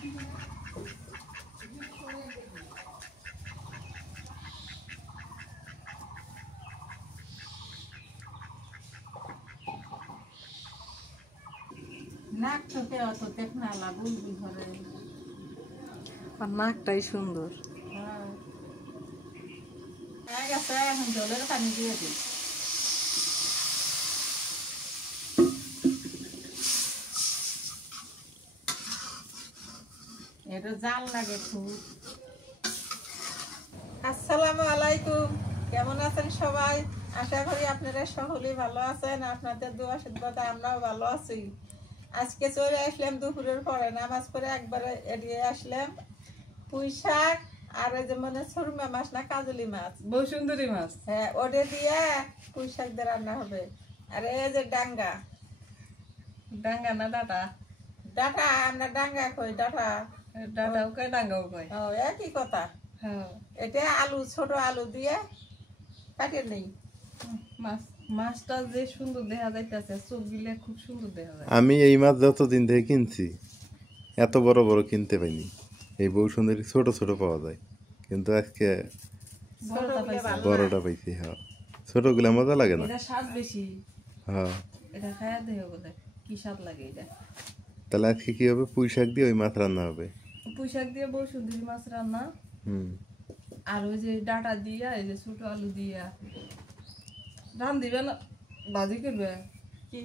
নাক চোখে অত দেখ না বুলবুল ধরে আর নাকটাই সুন্দর। হয়ে গেছে, এখন জলের পানি দিয়ে দিই। এটা জাল লাগে খুব। আসসালামু আলাইকুম, কেমন আছেন সবাই? আশা করি আপনারা সকলেই ভালো আছেন। আপনাদের দোয়া আশীর্বাদে আমরাও ভালো আছি। আজকে চলে আসলাম দুপুরের পরে, নামাজ পড়ে একবারে এড়িয়ে আসলাম। পুঁই শাক আর ওই যে মানে সুরমা মাছ না কাজলি মাছ, বসুন্ধরী মাছ, হ্যাঁ ওটা দিয়ে পুঁই শাক দিয়ে রান্না হবে। আর এই যে ডাঙ্গা ডাঙ্গা না ডাটা? ডাটা, আমরা ডাঙ্গা কই, ডাটা ডাটাও কয় ডাঙ্গাও কয়। ও একই কথা। হ্যাঁ, এটা আলু, ছোট আলু দিয়ে কাটিয়ে নেই। মাছটা যে সুন্দর দেখা যাইতেছে, চোখ গিলে খুব সুন্দর দেখা যায়। আমি এই মাছ যতদিন থেকে কিনছি এত বড় বড় কিনতে পাইনি। এই বসুন্ধরী ছোট ছোট পাওয়া যায়, কিন্তু আজকে বড়টা পাইছি। হ্যাঁ, ছোটগুলা মজা লাগে না। এটা স্বাদ বেশি। হ্যাঁ, এটা খায়া দেহ বলে কি স্বাদ লাগে এটা। তাহলে আজকে কি হবে? পুঁই শাক দিয়ে ওই মাছ রান্না হবে। পুঁই শাক দিয়ে বসুন্ধরী মাছ রান্না। আর ওই যে ডাটা দিয়া, এই যে ছোট আলু দিয়া রান দিবে না, ভাজি করবে কি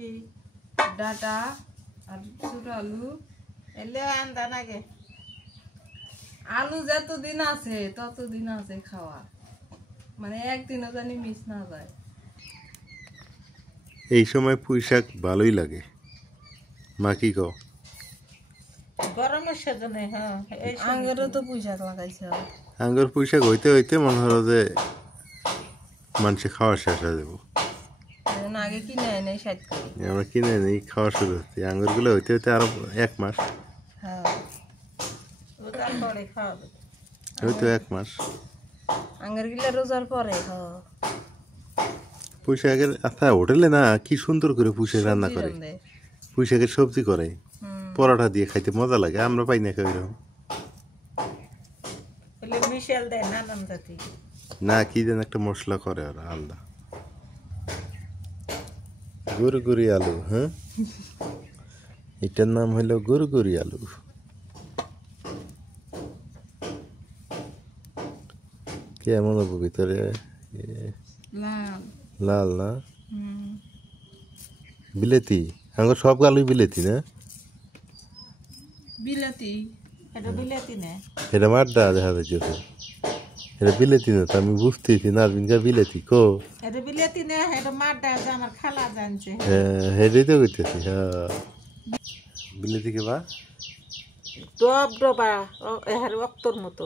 ডাটা আর ছোট আলু এলে আন্দা নাগে। আলু যতদিন আছে ততদিন আছে খাওয়া, মানে একদিনও জানি মিস না যায়। এই সময় পুঁই শাক ভালোই লাগে। মা কি কও? গরমের সেজনে হ্যাঁ, এই আঙ্গেরও তো পুঁই শাক লাগাইছে। আঙ্গুর পুঁই শাক হইতে হইতে মনে হলো যে মানুষে খাওয়া শেষ হয়ে যাবো। আগে কিনে এনে সাইড করি, আমরা কিনে নেই, খাওয়া শুরু হচ্ছে। আঙ্গুরগুলো হইতে হইতে আরো 1 মাস। হ্যাঁ তারপরে খাওয়াবে, হয়তো 1 মাস। আঙ্গের গিলা রোজার পরে। পুঁই শাকের আচ্ছা হোটেলে না কি সুন্দর করে পুঁই শাক রান্না করে, পুঁই শাকের সবজি করে, পরোটা দিয়ে খাইতে মজা লাগে। আমরা পাই না কেউ এরকম। মিশেল দেয় নানান জাতি না, কি যেন একটা মশলা করে ওরা আলাদা। গুরগুরি আলু। হ্যাঁ, এটার নাম হলো গুরগুরি আলু। কেমন হবে ভিতরে? লাল না, বিলেতি। আমার সব আলুই বিলেতি না? বিলাতি। এটা বিলেতি না, এটা মাড্ডা দেখা যাচ্ছে। এটা বিলেতি না তো আমি বুঝতেছি না। বিলেতি কো? এটা বিলেতি না, এটা মাড্ডা আছে, আমার খালা জানছে। হ্যাঁ, হেঁটেই তো করতেছি। হ্যাঁ, বিলেতি কে বা ডব ডবা এর রক্তর মতো।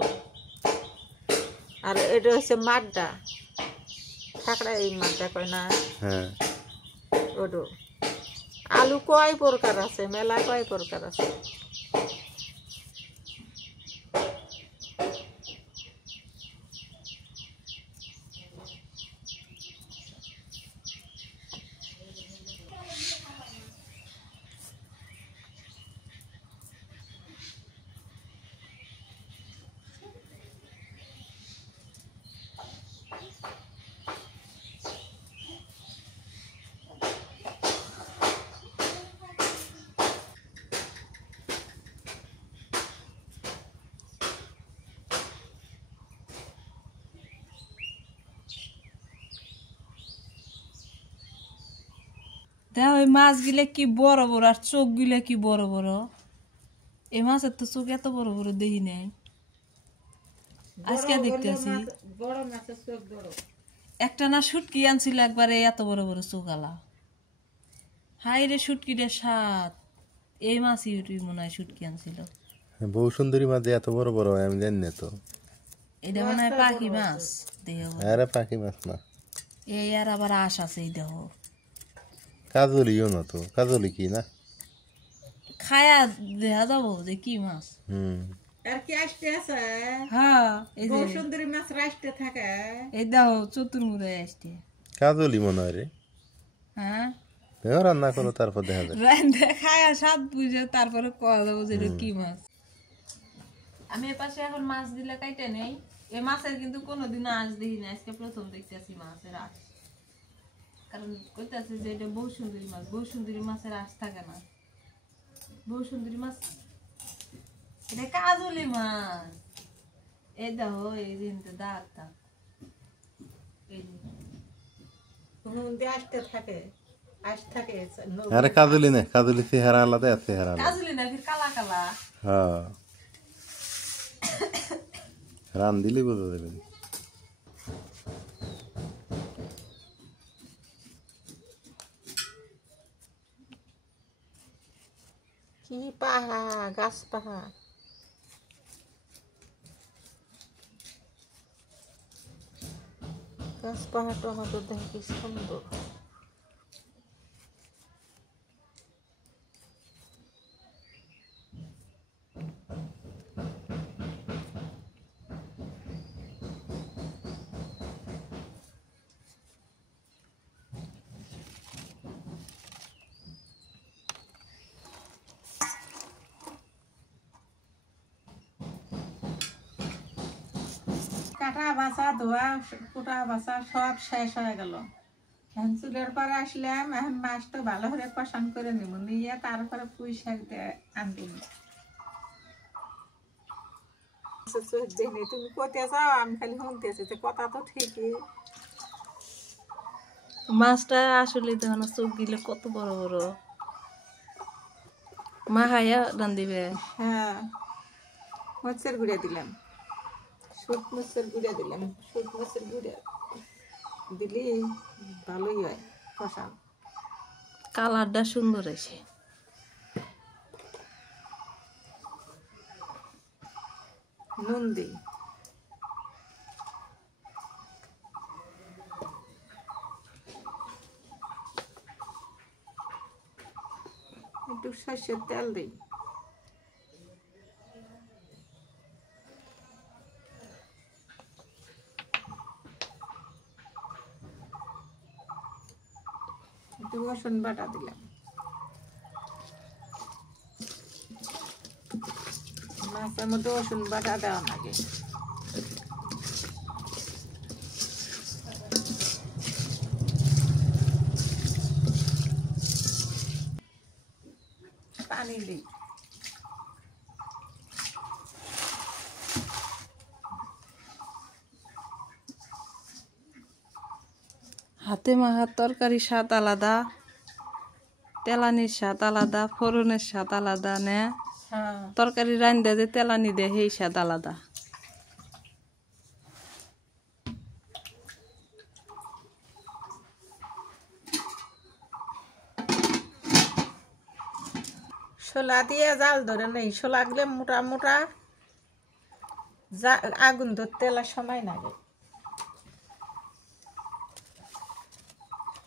আর এটা হচ্ছে মাড্ডা, থাকড়া এই মাড্ডা কয় না। হ্যাঁ, ওটো আলু কয় প্রকার আছে, মেলা কয় প্রকার আছে। দেখ ওই মাছ গিলে কি বড় বড়, আর চোখ গিলে কি বড় বড়। এই মাছের তো চোখ এত বড় বড় দেখি নাই, আজকে দেখতেছি। বড় মাছের চোখ বড়। একটা না শুটকি আনছিল একবারে, এত বড় বড় চোখ আলা। হাই রে শুটকিটা স্বাদ। এই মাছই মনে হয় শুটকি আনছিল। বউ সুন্দরী মাছ এত বড় বড় হয় আমি জানি না তো। এটা মনে হয় পাখি মাছ দেহ। আরে পাখি মাছ না, এই আর আবার আশ আছে এই দেহ। কাজলিও না তো। কাজলি কি না খায়া দেখা যাবো যে কি মাছ। আর কি আসতে আছে? হ্যাঁ, এই যে সুন্দরী মাছ রাষ্টে থাকে। এই দাও চতুর্মুড়ে আসতে। কাজলি মনে হয় রে। হ্যাঁ, রান্না করো তারপর দেখা যায়। খায়া স্বাদ বুঝে তারপরে কয়া যাবো যে এটা কি মাছ। আমি এপাশে এখন মাছ দিলে কাইটে নেই। এই মাছের কিন্তু কোনোদিনও আঁশ দেখি না, আজকে প্রথম দেখতেছি মাছের আঁশ। কারণ কইতাছে যে এটা বহু সুন্দরী মাছ, বহু সুন্দরী মাছের আঁশ থাকে না। বহু সুন্দরী মাছ এটা কাজলি মাছ। এই দেখো এই দিনটা দাগ দাগ, এই আসতে থাকে আস থাকে আরে কাজলি না, কাজলি চেহারা আলাদা, চেহারা আলাদা। কাজলি না ফির কালা কালা। হ্যাঁ, রান দিলি বোঝা যাবে। কি পাহা, গাছ পাহা। গাছ পাহা টমেটো দেখে কি সুন্দর। কাটা বাছা ধোয়া কুটা বাছা সব শেষ হয়ে গেল। এখন চুলের পরে আসলাম, এখন মাছ তো ভালো করে কষান করে নিব, নিয়ে তারপরে পুঁই শাক দিয়ে আনবিনি। তুমি কোথায় যাও, আমি খালি শুনতেছি কথা তো ঠিকই। মাছটা আসলে দেখো চোখ গিলে কত বড় বড়। মা হাইয়া রান্ধিবে। হ্যাঁ, মরিচের গুঁড়া দিলাম, শুট মরিচের গুঁড়া দিলাম। শুট মরিচের গুঁড়া দিলি ভালোই হয় কষান। কালারটা সুন্দর আছে। নুন দিই, একটু সর্ষের তেল দিই। একটু রসুন বাটা দিলাম। মাছের মধ্যে রসুন বাটা দেওয়া লাগে। পানি দিই, হাতে মাখার তরকারির স্বাদ আলাদা, তেলানির স্বাদ আলাদা, ফোড়নের স্বাদ আলাদা। নে হ্যাঁ তরকারি রান্ধে যে তেলানি দেয় সেই স্বাদ আলাদা। শোলা দিয়ে জাল ধরে নেই, শোলা গুলো মোটা মোটা, আগুন ধরতে সময় লাগে।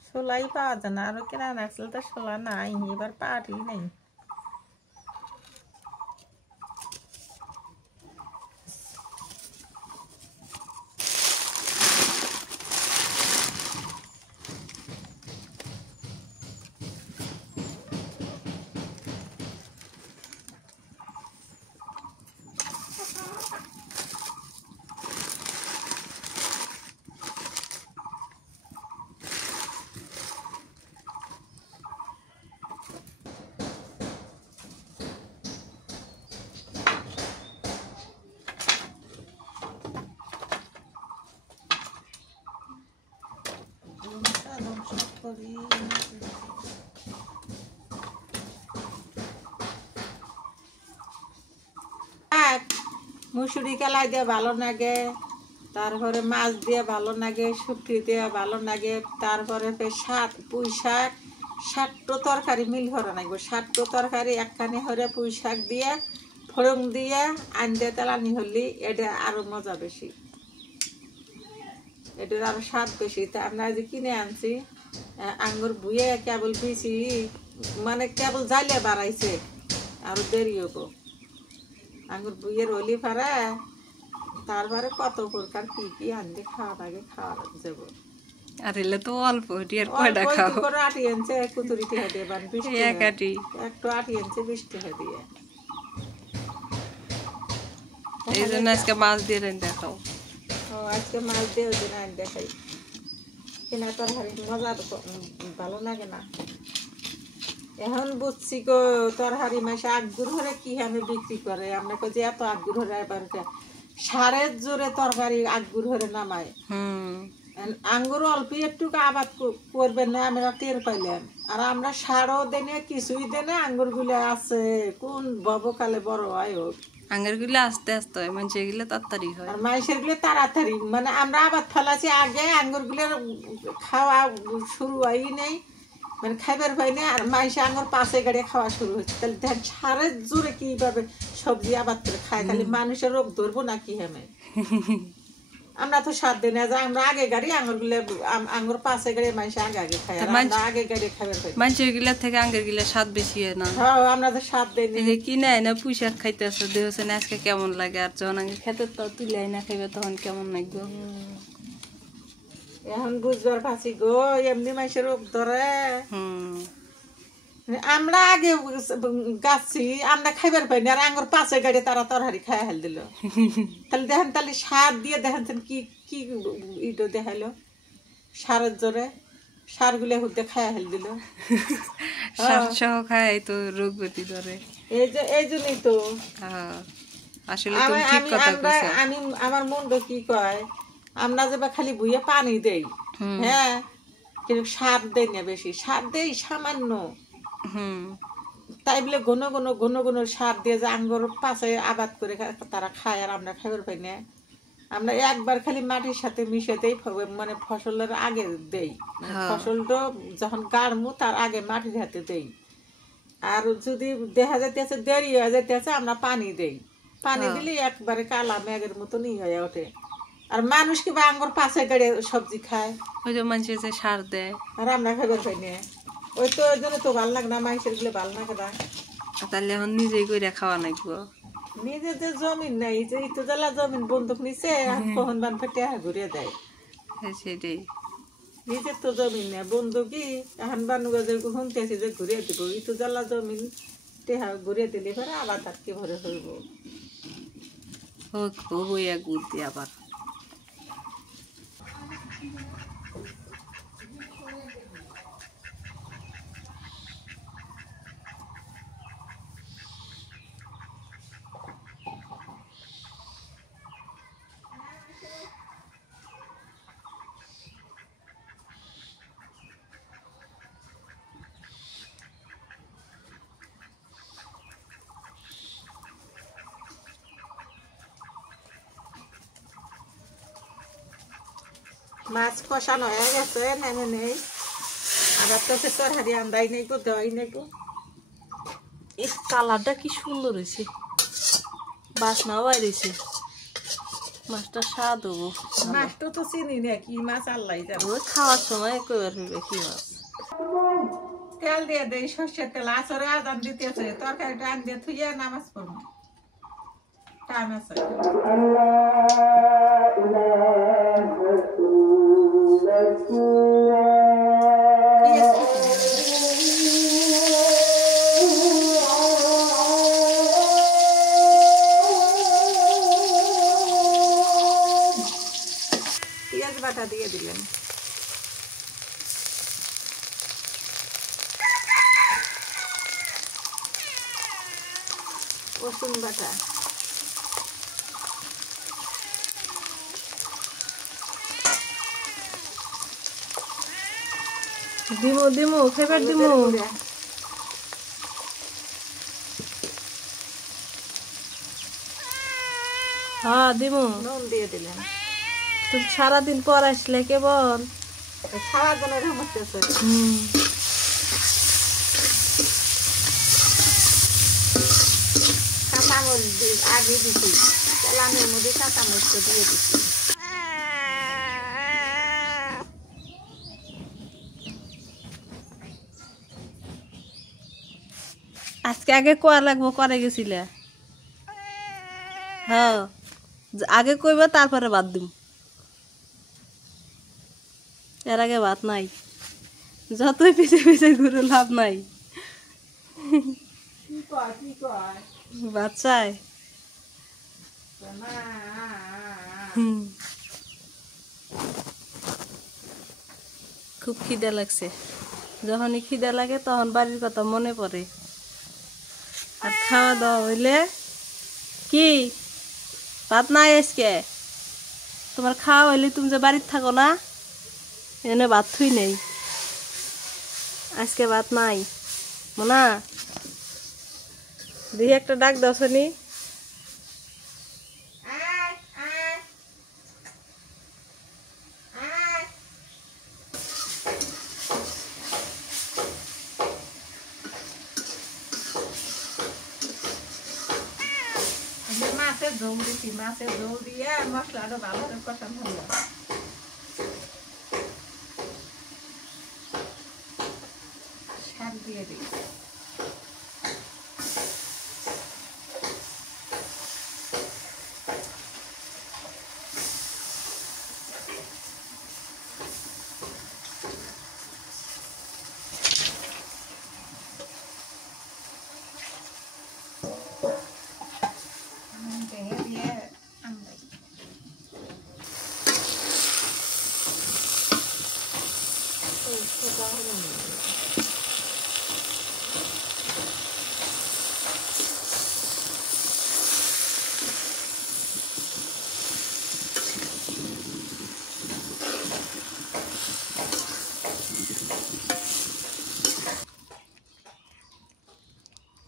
শোলাই পাওয়া যায় না, আরো কেনা রাখছিল তো শোলা নাই, এবার পাটি নেই। মুসুরি কেলাই দিয়ে ভালো লাগে, তারপরে মাছ দিয়ে ভালো লাগে, শুটকি দিয়ে ভালো লাগে, তারপরে পুঁই শাক, 60টো তরকারি মিল করে লাগবে। 60টো তরকারি একখানি হরে পুঁই শাক দিয়ে ফোড়ন দিয়ে আন দিয়ে তেলানি হলি এটা আরো মজা বেশি, এটার আরো স্বাদ বেশি। তা আমরা যে কিনে আনছি আঙ্গুর বুয়ে কেবল পিছি, মানে কেবল জাইলে বাড়াইছে, আরো দেরি হবো। আঙ্গুর বুয়ের হলি পারে তারপরে কত প্রকার কি কি আনতে খাওয়া লাগে, খাওয়া যাব। আর এলে তো অল্প টিয়ার কয়টা খাও। করে আটি আনছে কুতুরি টিহা দিয়ে, বান 20 টাকা একটু আটি আনছে 20 টাকা দিয়ে। এই জন্য আজকে মাছ দিয়ে দেখাও। ও আজকে মাছ দিয়ে ওই দিন আইন দেখাই, কিনা তরকারি মজা ভালো লাগে না। এখন বুঝছি গো তরকারি মাসে আগুর হরে কি আমি বিক্রি করে, আমরা যে এত আগুর হরে এবার সারের জোরে তরকারি আগুর হরে নামায়। আঙ্গুর অল্প একটু আবাদ করবেন না, আমরা টের পাইলেন। আর আমরা সারও দেনে কিছুই দেনে আঙ্গুর গুলো আছে কোন ববকালে বড় হয় হোক। আঙ্গুর গুলো আস্তে আস্তে হয়, মানুষের গুলো তাড়াতাড়ি হয়। আর মাইসের গুলো তাড়াতাড়ি, মানে আমরা আবাদ ফেলাছি আগে আঙ্গুর গুলো খাওয়া শুরু হয়ই নেই, মানে খাইবার পাই না। আর মাইসে আঙ্গুর পাশে গাড়িয়ে খাওয়া শুরু হচ্ছে, তাহলে দেখেন সারের জোরে কিভাবে সবজি আবাদ করে খায়, তাহলে মানুষের রোগ ধরবো না কি হেমে। আমরা তো সাত দিনে আমরা আগে গাড়ি আঙ্গুর গুলো আঙ্গুর পাশে গাড়ি মাইসে আগে আগে খাই, আমরা আগে গাড়ি খাইবার পাই। মানুষের গুলা থেকে আঙ্গুর গুলা স্বাদ বেশি হয় না? হ্যাঁ আমরা তো সাত দিন কিনে না পুঁইশাক খাইতেছে, দেখছে না আজকে কেমন লাগে। আর যখন আগে খেতে তো তুলে না খাইবে তখন কেমন লাগবে। এখন বুঝবার পাচ্ছি গো এমনি মাইসের রোগ ধরে। আমরা আগে গাছি আমরা খাইবার পাইনি, আর আঙ্গুর পাশে গাড়ি তারা তরহারি খাই হেল দিল। তাহলে দেখেন তাহলে সার দিয়ে দেখেন কি কি ইটো দেখাইলো, সারের জোরে সার গুলো হুদে খাই হেল দিল। সার সহ খায় তো রোগ ব্যাধি ধরে, এই জন্যই তো আসলে তুমি ঠিক কথা কইছো। আমি আমার মন কি কয়, আমরা যে খালি ভুইয়ে পানি দেই, হ্যাঁ কিন্তু সার দেই না বেশি, সার দেই সামান্য। তাই বলে ঘন ঘন ঘন ঘন সার দিয়ে যে আঙ্গুর পাশে আবাদ করে তারা খায়, আর আমরা খাইবার পাই না। আমরা একবার খালি মাটির সাথে মিশে দেই, মানে ফসলের আগে দেই, ফসলটা যখন গাড়মু তার আগে মাটির হাতে দেই। আর যদি দেখা যাইতেছে দেরি হয়ে যাইতেছে আমরা পানি দেই, পানি দিলে একবারে কালা মেঘের মতনই হয়ে ওঠে। আর মানুষ কি বা আঙ্গুর পাশে গাড়ি সবজি খায়, ওই যে মানুষের যে সার দেয়, আর আমরা খাইবার পাই না। ওই তো ওই জন্য তো ভালো লাগে না, মানুষের গুলো ভালো লাগে না। তাহলে এখন নিজেই করে খাওয়া লাগবো। নিজের যে জমিন নাই, যে ইতো জ্বালা জমিন বন্দুক নিছে কখন বান ফেটে ঘুরিয়ে দেয়, সেটাই। নিজের তো জমিন নেই বন্দুকি এখন বানুগা যে শুনতেছি যে ঘুরিয়ে দিব, ইতো জ্বালা জমিন টেহা ঘুরিয়ে দিলে পরে আবার তাকে ভরে হইব। হইয়া গুড় দিয়ে আবার মাছ কষানো হয়ে গেছে, নেমে নেই। আবার তো তরহারি আন্দাই নেই গো, দেওয়াই নেই গো। এই কালারটা কি সুন্দর হয়েছে, বাসনাও বাইরেছে। মাছটা স্বাদ হবো। মাছটা তো চিনি না কি মাছ, আল্লাহ জানে। ওই খাওয়ার সময় কইবার হইবে কি মাছ। তেল দিয়ে দেই, সর্ষের তেল। আসরে আদান দিতেছে, তরকারিটা আন দিয়ে থুইয়া নামাজ পড়বো, টাইম আছে। পেঁয়াজ বাটা দিয়ে দিলেন, রসুন বাটা, দিমু দিমু খাইবার দিমু। হ্যাঁ দিমু। নুন দিয়ে দিলেন। তুমি সারাদিন পর আসলে কেবল সারা জনের রহমতেছে। কাঁচামরিচ আগে দিছি, তেলানের মধ্যে কাঁচামরিচ দিয়ে দিছি। আজকে আগে কোয়া লাগবো, করে গেছিলে? হ্যাঁ আগে কইবা তারপরে বাদ দিম, এর আগে ভাত নাই। যতই পিছে পিছে ঘুরে লাভ নাই। কি কয় বাচ্চায় খুব খিদে লাগছে, যখনই খিদে লাগে তখন বাড়ির কথা মনে পড়ে। আর খাওয়া দাওয়া হইলে কি ভাত নাই আজকে তোমার খাওয়া হইলে তুমি যে বাড়িতে থাকো না, এনে ভাত থুই নেই, আজকে ভাত নাই মোনা, দিয়ে একটা ডাক দাও শুনি। মাছের ঝোল দিচ্ছি, মাছের ঝোল দিয়ে মশলাটা ভালো করে কষানো হলো। শাক দিয়ে দিই।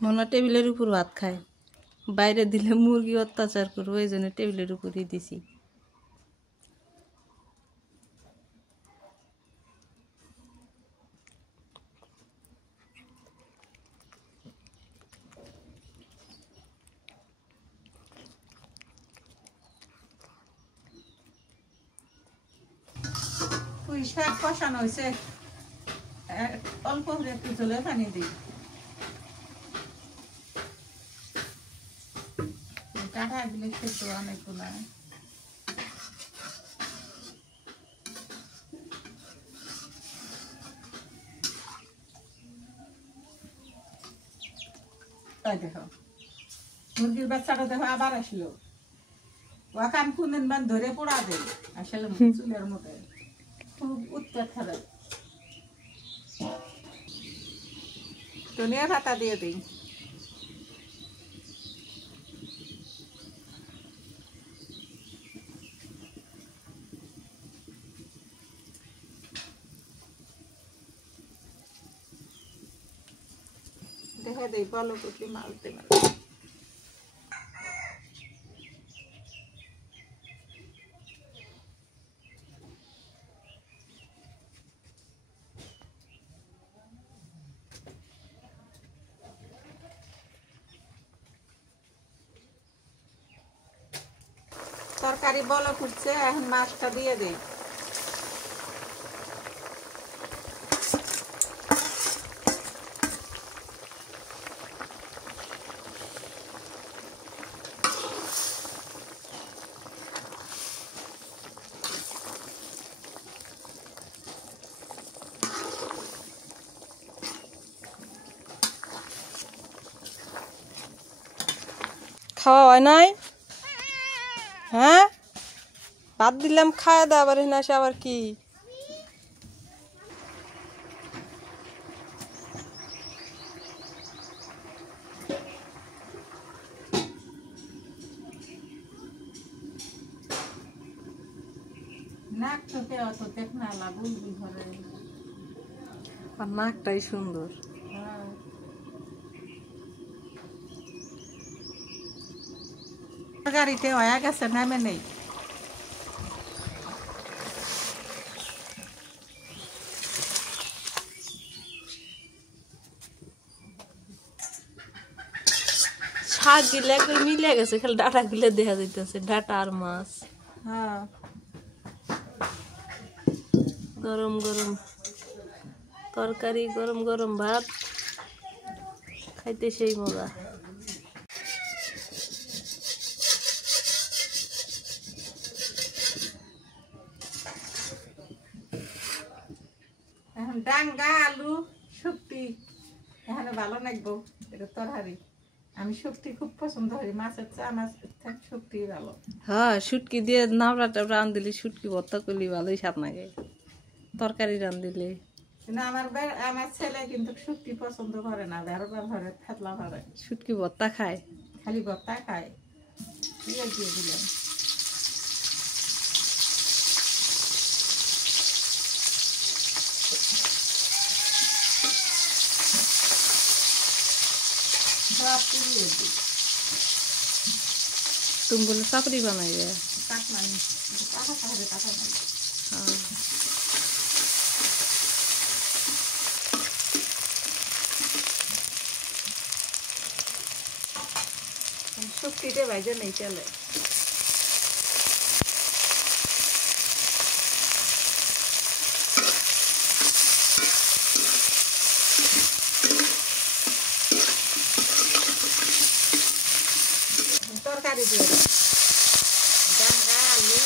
মোনা টেবিলের উপর ভাত খায়, বাইরে দিলে মুরগি অত্যাচার করবো, এই জন্য টেবিলের উপরই দিছি। পুঁই শাক কষানো হয়েছে, অল্প করে একটু জলে পানি দিই। কাঁটা দিলে সেদ্ধ অনেকগুলা। তাই দেখো মুরগির বাচ্চাটা দেখো আবার আসলো, ওখান কোনদিন মান ধরে পোড়া দেয় আসলে চুলের মধ্যে, খুব উৎপাত খারাপ। ধনিয়া পাতা দিয়ে দিই। দেখে দিই বলো কুচি মালতে মালতে। তরকারি বলো ফুটছে, এখন মাছটা দিয়ে দিই। খাওয়া হয় নাই? হ্যাঁ, ভাত দিলাম খাওয়া দাওয়া, আবার এখানে আসে আবার কি? নাক চোখে অত দেখ না বুলবুল ঘরে। আর নাকটাই সুন্দর। গাড়িতে হয়ে গেছে, নামে নেই। শাক গিলে একবার মিলে গেছে, খালি ডাটা গিলে দেখা যাইতেছে, ডাটা আর মাছ। হ্যাঁ গরম গরম তরকারি, গরম গরম ভাত, খাইতে সেই মজা। এখন ডাঙ্গা আলু শুক্তি এখানে ভালো লাগবো, এটা তরকারি আমি শুটকি খুব পছন্দ করি, মাছের চা মাছ শুটকি ভালো। হ্যাঁ, শুটকি দিয়ে নাবড়া টাবড়া রান দিলে, শুটকি ভর্তা করলে ভালোই স্বাদ লাগে, তরকারি রান দিলে। কিন্তু আমার ছেলে কিন্তু শুটকি পছন্দ করে না, বেরোবার ঘরে ফেতলা করে, শুটকি ভর্তা খায়। খালি ভর্তা খায়। দিয়ে দিলাম সব দিয়ে দিই। তুমি বলে চাপড়ি বানাইবে? কাটমান কাটা খাবে, কাটা নাই। হ্যাঁ। শুটকিতে ভাইজে নেই তেলে। তরকারি দিয়ে দিই ডাঙ্গা আলু,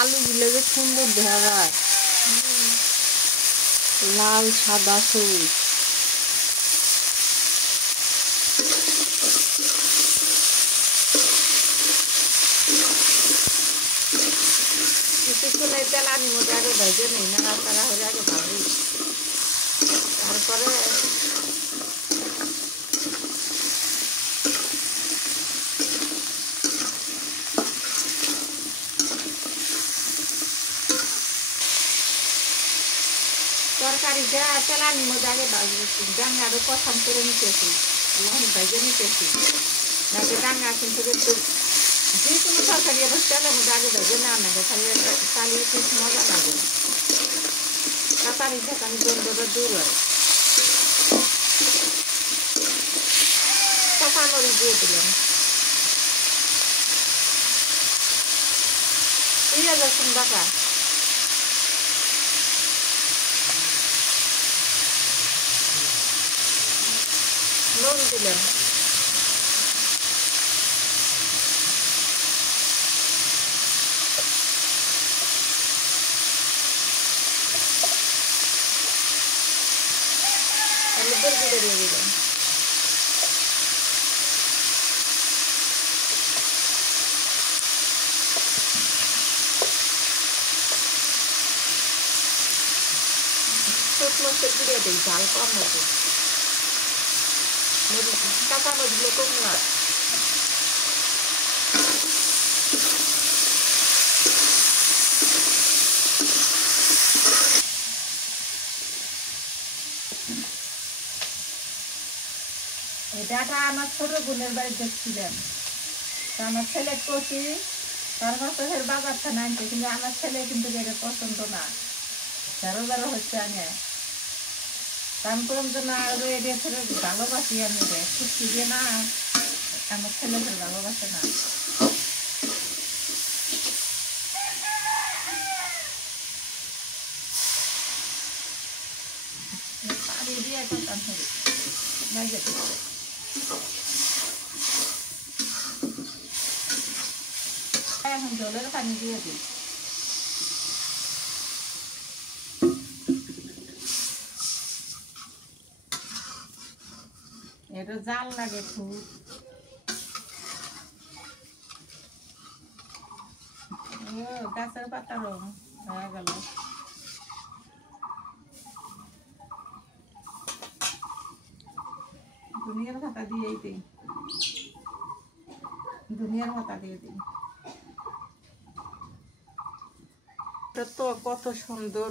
আলু গুলো যে সুন্দর দেখা যায়, লাল সাদা সবুজ। কিছুক্ষণ এই তেলানির মধ্যে আগে ভেজে নিই, নাড়াচাড়া হলে আগে ভাবি, তারপরে তরকারিটা তেলানির মধ্যে আগে ডাঙ্গাটা পছন্দ করে নিতেছি, ভেজে নিতেছি। নাকি ডাঙ্গা কিন্তু একটু যে কোনো তরকারি আবার তেলের মধ্যে আগে ভেজে না নেবে, তাহলে চালিয়ে খুব মজা লাগে, কাতারি ঠেকানি গন্ধটা দূর হয়। কাঁচামরিচ দিয়ে দিলাম, পেঁয়াজ রসুন বাটা, নুন দিলাম, হলুদের গুঁড়ো দিয়ে দিলাম, ছোট মরিচের গুঁড়ো দিই, ঝাল কম মতো, কাঁচামরিচগুলো কম না। এটা আমার ছোট বোনের বাড়ি দেখছিলাম, তো আমার ছেলে কচি, তার মতো ফের বাজার থেকে আনছে, কিন্তু আমার ছেলে কিন্তু এটা পছন্দ না, যারো যারো হচ্ছে আনে। কারণ করলাম যে না এটা ফের ভালোবাসি আমি, রে খুশি দিয়ে না, আমার ছেলে ফের ভালোবাসে না। পানি দিয়ে করতাম ফের এখন জলের পানি দিয়ে দিই। এটা জাল লাগে খুব, গাছের পাতা রং হয়ে গেল। দুনিয়ার পাতা দিয়েই দিই, দুনিয়ার পাতা দিয়ে দিই। তো কত সুন্দর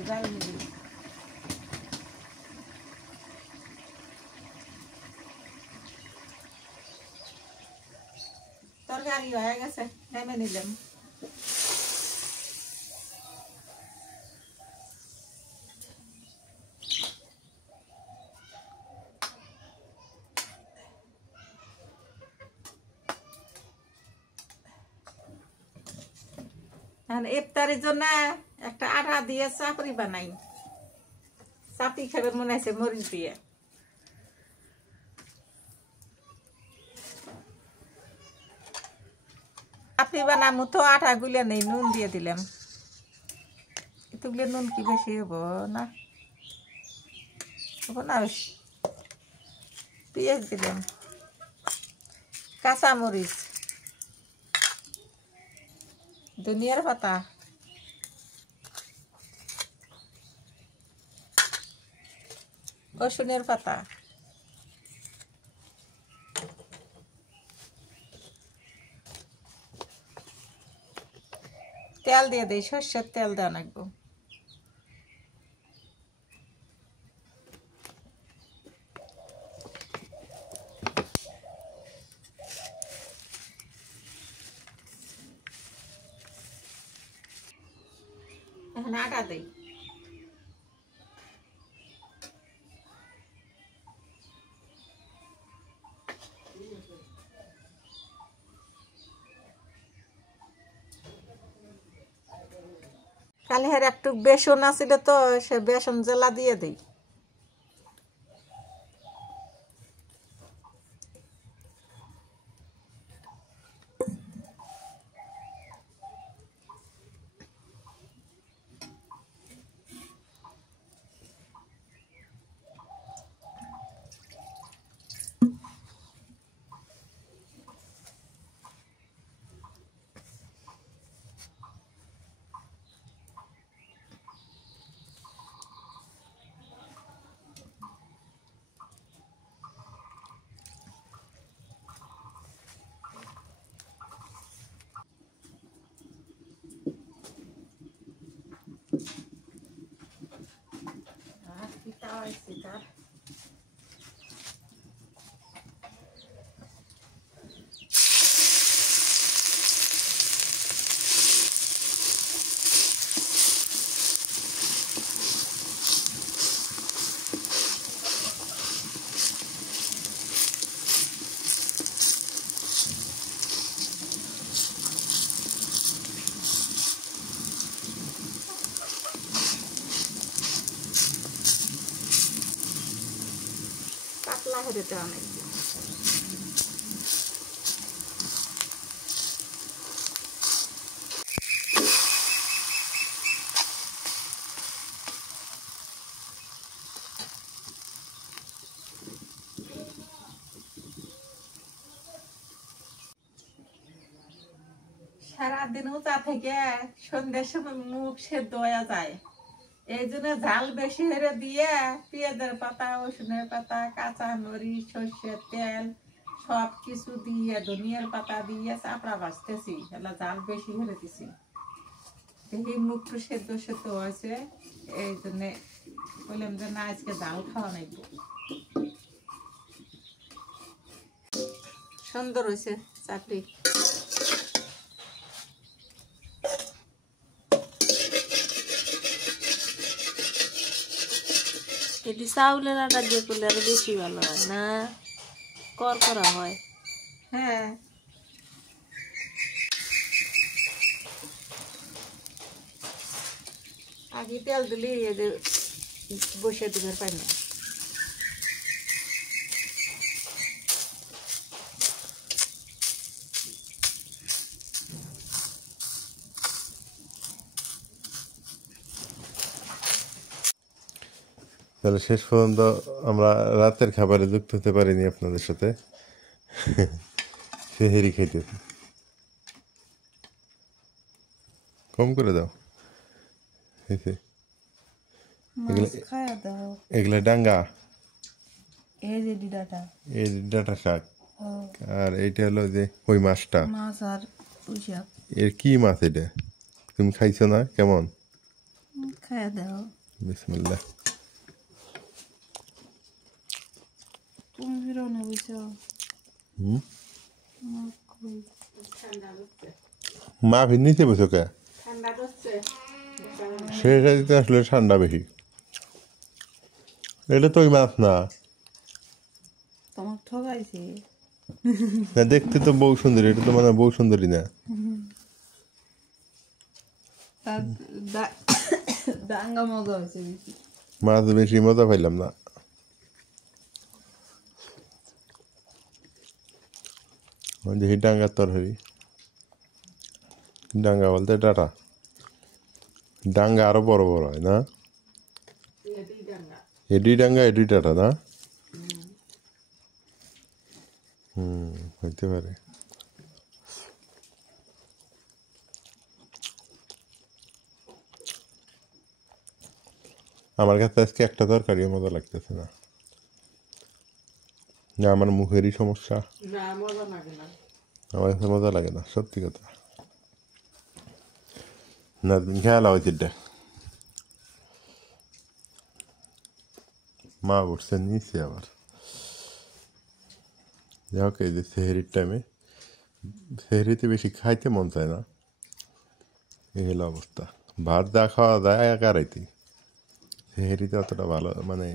জাল নিবি তরকারি হয়ে গেছে নেমে নিলাম ইফতারের জন্য একটা আটা দিয়ে চাপড়ি বানাই চাপড়ি খাবে মনে আছে মরিচ দিয়ে চাপড়ি বানামু তো আটা গুলে নেই নুন দিয়ে দিলাম এতগুলো নুন কি বেশি হবো না হবো না বেশি পেঁয়াজ দিলাম কাঁচা মরিচ ধনিয়ার পাতা রসুনের পাতা তেল দিয়ে দিই সর্ষের তেল দেওয়া লাগবো এখন আটা দিই কালি হের একটু বেসন আছিল তো সে বেসন জেলা দিয়ে দিই পাতলা হয়ে দেওয়া অনেক সারাদিন উঁচা থেকে সন্ধ্যার সময় মুখ সেদ্ধ হয়ে যায় এই জন্য ঝাল বেশি হেরে দিয়ে পেঁয়াজের পাতা রসুনের পাতা কাঁচা মরিচ সর্ষের তেল সব কিছু দিয়ে ধনিয়ার পাতা দিয়ে চাপড়া ভাজতেছি এলা ঝাল বেশি হেরে দিছি দেখি মুখটা সেদ্ধ সেদ্ধ হয়েছে এই জন্য বললাম যে না আজকে ঝাল খাওয়া নাইব সুন্দর হয়েছে চাপড়ি এটি চাউলের আটা দিয়ে করলে আরো বেশি ভালো হয় না করা হয় হ্যাঁ আগে তেল দিলি বসে দিবার পাই না তাহলে শেষ পর্যন্ত আমরা রাতের খাবারে যুক্ত হতে পারিনি আপনাদের সাথে সেহেরি খাইতে কম করে দাও এগুলা ডাঙ্গা এই যে ডিডাটা এই ডাটা শাক আর এইটা হলো যে ওই মাছটা মাছ আর পুঁই শাক এর কি মাছ এটা তুমি খাইছো না কেমন খাইয়া দাও। বিসমিল্লাহ। তুমি ফিরো না বুঝছো? মা ভিন নিচে বসে কে ঠান্ডা হচ্ছে সেটা দিতে আসলে ঠান্ডা বেশি। এটা তো ওই মাছ না, তোমার ঠকাইছে। না দেখতে তো বউ সুন্দরী, এটা তো মানে বউ সুন্দরী না। তার দাঙ্গা মজা হয়েছে বেশি। মাছ বেশি মজা পাইলাম না। ওই দেখি ডাঙ্গার তরকারি, ডাঙ্গা বলতে ডাটা, ডাঙ্গা আরো বড় বড় হয় না? এডি ডাঙ্গা এডি ডাটা না? হইতে পারে। আমার কাছে আজকে একটা তরকারিও মজা লাগতেছে না। না আমার মুখেরই সমস্যা, না মজা লাগে না। আমার কাছে মজা লাগে না, সত্যি কথা। না খেয়াল হয়েছে দেখ, মা উঠছে নিচে আবার। যাই হোক, এই যে সেহেরির টাইমে, সেহেরিতে বেশি খাইতে মন চায় না, এই হলো অবস্থা। ভাত যা খাওয়া যায় একা রাইতে, সেহেরিতে অতটা ভালো মানে